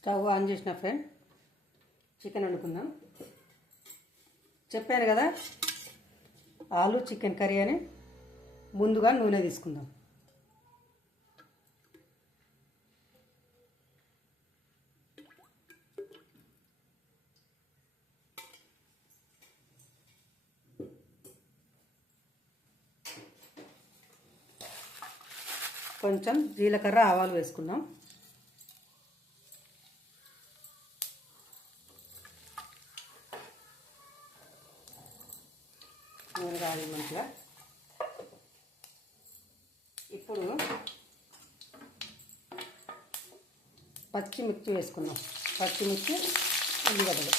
Stove on చేసిన friend, chicken వండుకుందాం. చెప్పాను కదా ఆలు చికెన్ కర్రీ అని. ముందుగా నూనె తీసుకుందాం. కొంచెం జీలకర్ర ఆవాలు వేసుకుందాం. నూనె కాదు మంచిగా. ఇప్పుడు పచ్చిమిర్చి వేసుకుందాం. పచ్చిమిర్చి, ఉల్లిగడ్డలు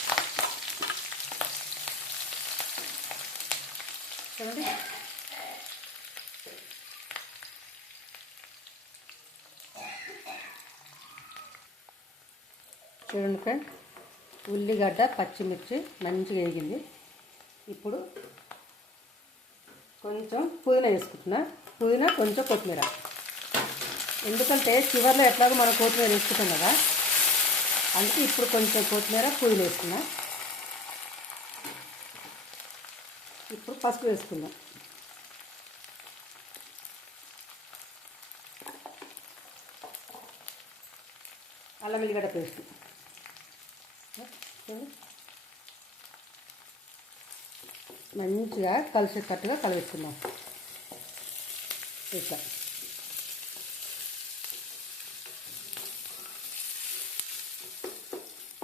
చూడండి. చూడండి ఫ్రెండ్, ఉల్లిగడ్డ పచ్చిమిర్చి మంచిగా వేగింది. ఇప్పుడు కొంచెం పుదీనా వేసుకుంటున్నా. పుదీనా కొంచెం కొత్తిమీర, ఎందుకంటే చివరిలో ఎట్లాగో మనం కొత్తిమీర వేసుకుంటాం కదా, అందుకే ఇప్పుడు కొంచెం కొత్తిమీర పుదీనా వేసుకున్నా. ఇప్పుడు పసుపు వేసుకుందాం. అల్లం వెల్లిగడ్డ పేస్ట్ మంచిగా కలిసేటట్టుగా కలిపిస్తున్నాం. ఇట్లా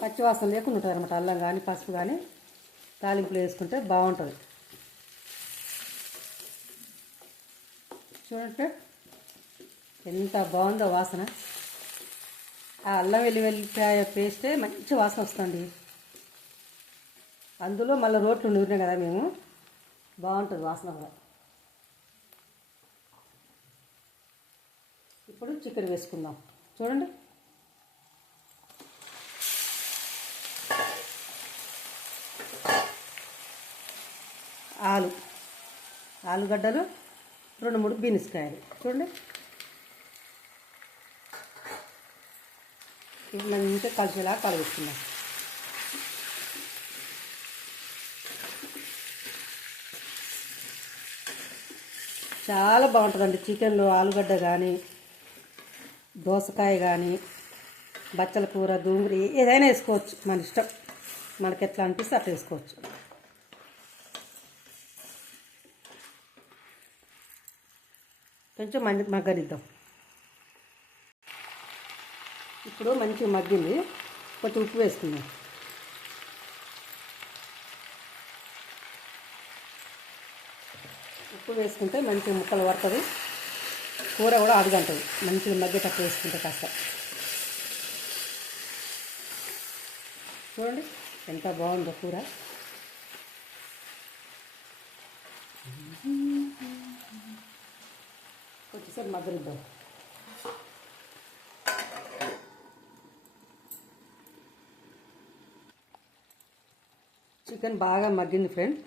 పచ్చివాసన లేకుండా ఉంటుంది అనమాట. అల్లం కానీ పసుపు కానీ తాలింపులు వేసుకుంటే బాగుంటుంది. చూడండి ఎంత బాగుందో వాసన. ఆ అల్లం వెల్లిపాయ పేస్టే మంచి వాసన వస్తుంది. అందులో మళ్ళీ రోట్లు నూరినాం కదా మేము, బాగుంటుంది వాసన కూడా. ఇప్పుడు చికెన్ వేసుకుందాం. చూడండి, ఆలుగడ్డలు 2-3 బీన్స్ కాయలు చూడండి. ఇది మంచిగా కలిసేలా కలిపిస్తున్నాం. చాలా బాగుంటుందండి చికెన్లో. ఆలుగడ్డ కానీ, దోసకాయ కానీ, బచ్చల కూర, దూంగురి ఏదైనా వేసుకోవచ్చు, మన ఇష్టం. మనకి ఎట్లా అనిపిస్తే అట్లా వేసుకోవచ్చు. కొంచెం మగ్గనిద్దాం. ఇప్పుడు మంచిగా మగ్గింది. కొంచెం ఉప్పు వేసుకుందాం. ఉప్పు వేసుకుంటే మంచిగా ముక్కలు పడుతుంది, కూర కూడా అడుగంటుంది. మంచిగా మగ్గేటట్టు వేసుకుంటే కాస్త. చూడండి ఎంత బాగుందో కూర. కొంచెంసేపు మగ్గనిద్దాం. చికెన్ బాగా మగ్గింది ఫ్రెండ్.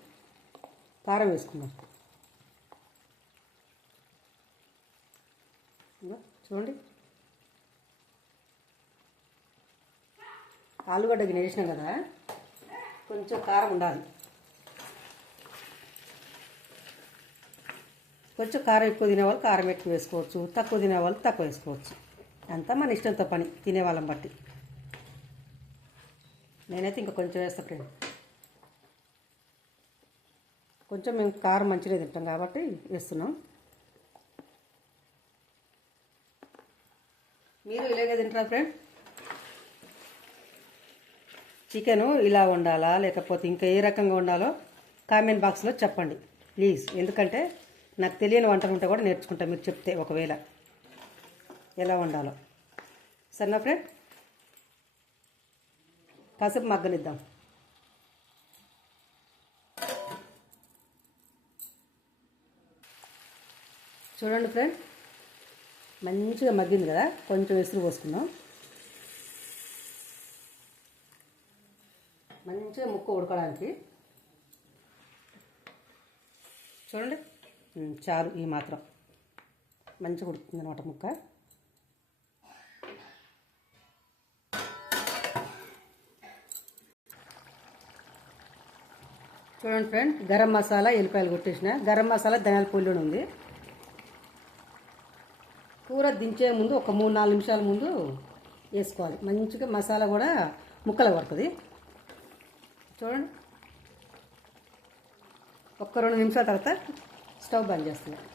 కారం వేసుకుందాం. చూడండి, ఆలుగడ్డకి వేసినాం కదా, కొంచెం కారం ఉండాలి. కొంచెం కారం ఎక్కువ తినేవాళ్ళు కారం ఎక్కువ వేసుకోవచ్చు, తక్కువ తినేవాళ్ళు తక్కువ వేసుకోవచ్చు. అంతా మన ఇష్టంతో పని, తినేవాళ్ళని బట్టి. నేనైతే ఇంకా కొంచెం వేస్తా ఫ్రెండ్. కొంచెం మేము కారం మంచిగా తింటాం కాబట్టి వేస్తున్నాం. మీరు ఇలాగే తింటారా ఫ్రెండ్? చికెను ఇలా వండాలా లేకపోతే ఇంకా ఏ రకంగా వండాలో కామెంట్ బాక్స్లో చెప్పండి ప్లీజ్. ఎందుకంటే నాకు తెలియని వంటలు ఉంటే కూడా నేర్చుకుంటా మీరు చెప్తే, ఒకవేళ ఎలా వండాలో. సరేనా ఫ్రెండ్? కాసేపు మగ్గనిద్దాం. చూడండి ఫ్రెండ్, మంచిగా మగ్గింది కదా. కొంచెం ఎసురు పోసుకుందాం. మంచిగా ముక్క ఉడకడానికి. చూడండి చాలు, ఈ మాత్రం మంచిగా ఉడుకుతుంది అన్నమాట ముక్క. చూడండి ఫ్రెండ్, గరం మసాలా ఎల్లిపాయలు కొట్టేసిన, గరం మసాలా ధనియాల పొడిలోనే ఉంది. కూర దించే ముందు ఒక 3-4 నిమిషాల ముందు వేసుకోవాలి. మంచిగా మసాలా కూడా ముక్కలు పడుతుంది. చూడండి, ఒక్క 2 నిమిషాల తర్వాత స్టవ్ బంద్ చేస్తున్నాం.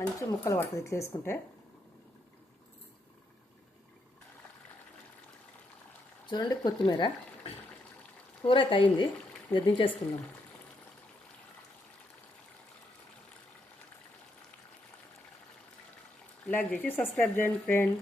మంచి ముక్కలు పడుతుంది ఇట్లా వేసుకుంటే. చూడండి, కొత్తిమీర. కూర అయితే అయింది, ఇక దించేసుకుందాం. లైక్ చేసి సబ్స్క్రైబ్ చేయండి ఫ్రెండ్.